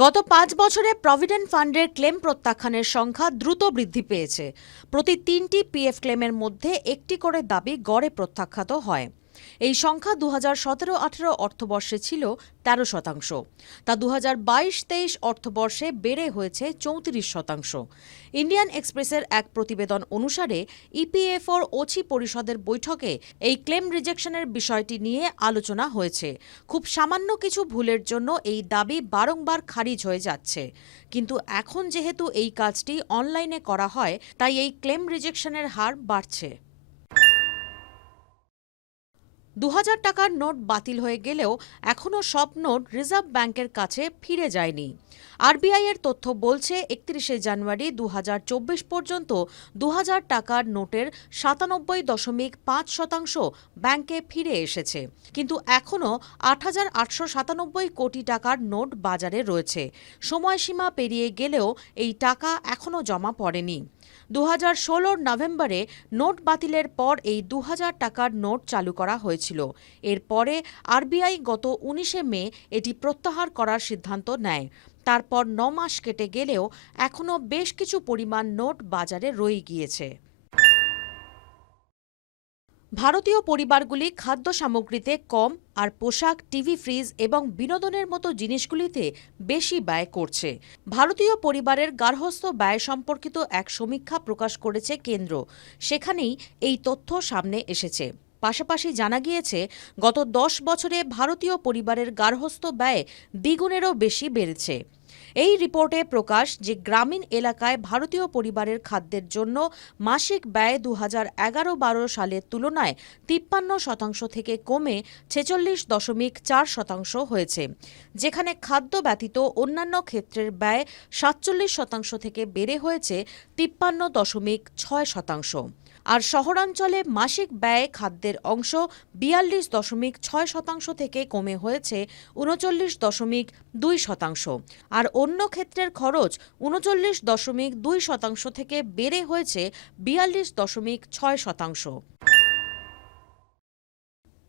গত পাঁচ বছরে প্রভিডেন্ট ফান্ডের ক্লেম প্রত্যাখ্যানের সংখ্যা দ্রুত বৃদ্ধি পেয়েছে। প্রতি তিনটি পিএফ ক্লেমের মধ্যে একটি করে দাবি গড়ে প্রত্যাখ্যাত হয়। এই সংখ্যা দু হাজার সতেরো আঠেরো অর্থবর্ষে ছিল তেরো শতাংশ। তা দু হাজার বাইশ তেইশ অর্থবর্ষে বেড়ে হয়েছে চৌত্রিশ শতাংশ। ইন্ডিয়ান এক্সপ্রেসের এক প্রতিবেদন অনুসারে, ইপিএফওর ওছি পরিষদের বৈঠকে এই ক্লেম রিজেকশনের বিষয়টি নিয়ে আলোচনা হয়েছে। খুব সামান্য কিছু ভুলের জন্য এই দাবি বারংবার খারিজ হয়ে যাচ্ছে। কিন্তু এখন যেহেতু এই কাজটি অনলাইনে করা হয়, তাই এই ক্লেম রিজেকশনের হার বাড়ছে। দু হাজার টাকার নোট বাতিল হয়ে গেলেও এখনও সব নোট রিজার্ভ ব্যাংকের কাছে ফিরে যায়নি। আরবিআই এর তথ্য বলছে, একত্রিশে জানুয়ারি দুহাজার চব্বিশ পর্যন্ত দু হাজার টাকার নোটের সাতানব্বই দশমিক পাঁচ শতাংশ ব্যাংকে ফিরে এসেছে। কিন্তু এখনও আট হাজার আটশো সাতানব্বই কোটি টাকার নোট বাজারে রয়েছে। সময়সীমা পেরিয়ে গেলেও এই টাকা এখনও জমা পড়েনি। দু হাজার ষোলোর নভেম্বরে নোট বাতিলের পর এই দু হাজার টাকার নোট চালু করা হয়েছিল। এরপরে আরবিআই গত উনিশে মে এটি প্রত্যাহার করার সিদ্ধান্ত নেয়। তারপর ন মাস কেটে গেলেও এখনও বেশ কিছু পরিমাণ নোট বাজারে রয়ে গিয়েছে। ভারতীয় পরিবারগুলি খাদ্য সামগ্রীতে কম আর পোশাক, টিভি, ফ্রিজ এবং বিনোদনের মতো জিনিসগুলিতে বেশি ব্যয় করছে। ভারতীয় পরিবারের গার্হস্থ্য ব্যয় সম্পর্কিত এক সমীক্ষা প্রকাশ করেছে কেন্দ্র। সেখানেই এই তথ্য সামনে এসেছে। পাশাপাশি জানা গিয়েছে, গত দশ বছরে ভারতীয় পরিবারের গার্হস্থ্য ব্যয় দ্বিগুণেরও বেশি বেড়েছে। এই রিপোর্টে প্রকাশ যে গ্রামীণ এলাকায় ভারতীয় পরিবারের খাদ্যের জন্য মাসিক ব্যয় দু হাজার এগারো বারো সালের তুলনায় তিপ্পান্ন শতাংশ থেকে কমে ছেচল্লিশ দশমিক চার শতাংশ হয়েছে, যেখানে খাদ্য ব্যতীত অন্যান্য ক্ষেত্রের ব্যয় সাতচল্লিশ শতাংশ থেকে বেড়ে হয়েছে তিপ্পান্ন দশমিক ছয় শতাংশ। আর শহরাঞ্চলে মাসিক ব্যয় খাদ্যের অংশ বিয়াল্লিশ দশমিক ছয় শতাংশ থেকে কমে হয়েছে উনচল্লিশ দশমিক দুই শতাংশ। আর অন্য ক্ষেত্রের খরচ উনচল্লিশ দশমিক দুই শতাংশ থেকে বেড়ে হয়েছে বিয়াল্লিশ দশমিক ছয় শতাংশ।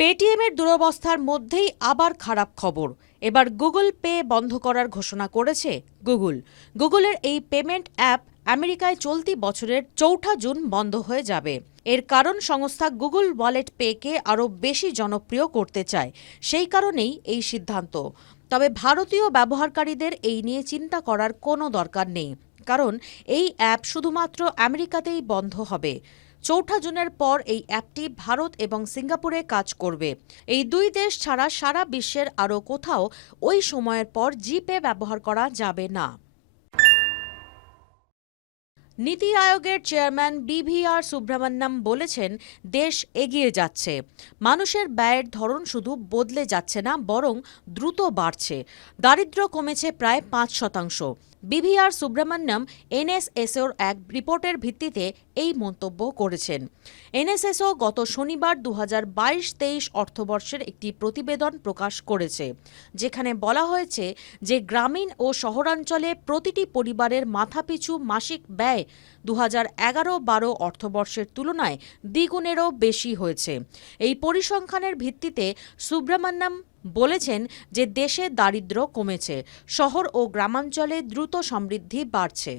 পেটিএমের দুরবস্থার মধ্যেই আবার খারাপ খবর। এবার গুগল পে বন্ধ করার ঘোষণা করেছে গুগল। গুগলের এই পেমেন্ট অ্যাপ আমেরিকায় চলতি বছরের চৌঠা জুন বন্ধ হয়ে যাবে। এর কারণ সংস্থা গুগল ওয়ালেট পেকে আরও বেশি জনপ্রিয় করতে চায়। সেই কারণেই এই সিদ্ধান্ত। তবে ভারতীয় ব্যবহারকারীদের এই নিয়ে চিন্তা করার কোনো দরকার নেই। কারণ এই অ্যাপ শুধুমাত্র আমেরিকাতেই বন্ধ হবে। চৌঠা জুনের পর এই অ্যাপটি ভারত এবং সিঙ্গাপুরে কাজ করবে। এই দুই দেশ ছাড়া সারা বিশ্বের আরও কোথাও ওই সময়ের পর জিপে ব্যবহার করা যাবে না। নীতি আয়োগের চেয়ারম্যান বিভিআর সুব্রহ্মণ্যম বলেছেন, দেশ এগিয়ে যাচ্ছে। মানুষের ব্যয়ের ধরন শুধু বদলে যাচ্ছে না, বরং দ্রুত বাড়ছে। দারিদ্র কমেছে প্রায় পাঁচ শতাংশ। বিভিআর সুব্রহ্মণ্যম এনএসএসওর এক রিপোর্টের ভিত্তিতে এই মন্তব্য করেছেন। এনএসএসও গত শনিবার দু হাজার বাইশ তেইশ অর্থবর্ষের একটি প্রতিবেদন প্রকাশ করেছে, যেখানে বলা হয়েছে যে গ্রামীণ ও শহরাঞ্চলে প্রতিটি পরিবারের মাথাপিছু মাসিক ব্যয় দু হাজার এগারো বারো অর্থবর্ষের তুলনায় দ্বিগুণেরও বেশি হয়েছে। এই পরিসংখ্যানের ভিত্তিতে সুব্রহ্মণ্যম বলেছেন যে দেশে দারিদ্র্য কমেছে, শহর ও গ্রামাঞ্চলে দ্রুত সমৃদ্ধি বাড়ছে।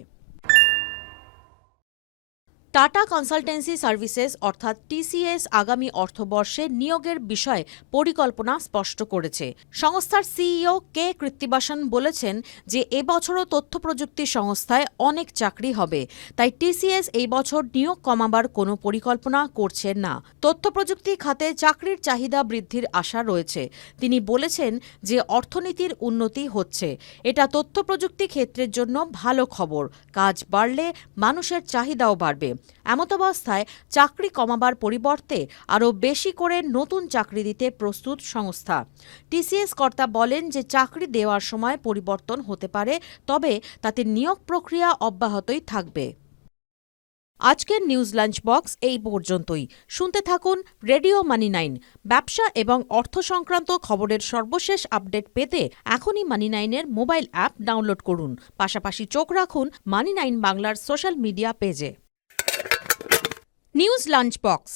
টাটা কনসালটেন্সি সার্ভিসেস, অর্থাৎ টিসিএস আগামী অর্থবর্ষে নিয়োগের বিষয়ে পরিকল্পনা স্পষ্ট করেছে। সংস্থার সিইও কে কৃত্তিবাসন বলেছেন যে, এবছরও তথ্য প্রযুক্তি সংস্থায় অনেক চাকরি হবে, তাই টিসিএস এই বছর নিয়োগ কমাবার কোনো পরিকল্পনা করছে না। তথ্য প্রযুক্তি খাতে চাকরির চাহিদা বৃদ্ধির আশা রয়েছে। তিনি বলেছেন যে, অর্থনীতির উন্নতি হচ্ছে। এটা তথ্য প্রযুক্তি ক্ষেত্রের জন্য ভালো খবর। কাজ বাড়লে মানুষের চাহিদাও বাড়বে। এমতাবস্থায় চাকরি কমাবার পরিবর্তে আরও বেশি করে নতুন চাকরি দিতে প্রস্তুত সংস্থা। টিসিএস কর্তা বলেন যে চাকরি দেওয়ার সময় পরিবর্তন হতে পারে, তবে তাতে নিয়োগ প্রক্রিয়া অব্যাহতই থাকবে। আজকের নিউজ লাঞ্চ বক্স এই পর্যন্তই। শুনতে থাকুন রেডিও মানি নাইন। ব্যবসা এবং অর্থ সংক্রান্ত খবরের সর্বশেষ আপডেট পেতে এখনই মানি নাইনের মোবাইল অ্যাপ ডাউনলোড করুন। পাশাপাশি চোখ রাখুন মানি নাইন বাংলার সোশ্যাল মিডিয়া পেজে। News lunch box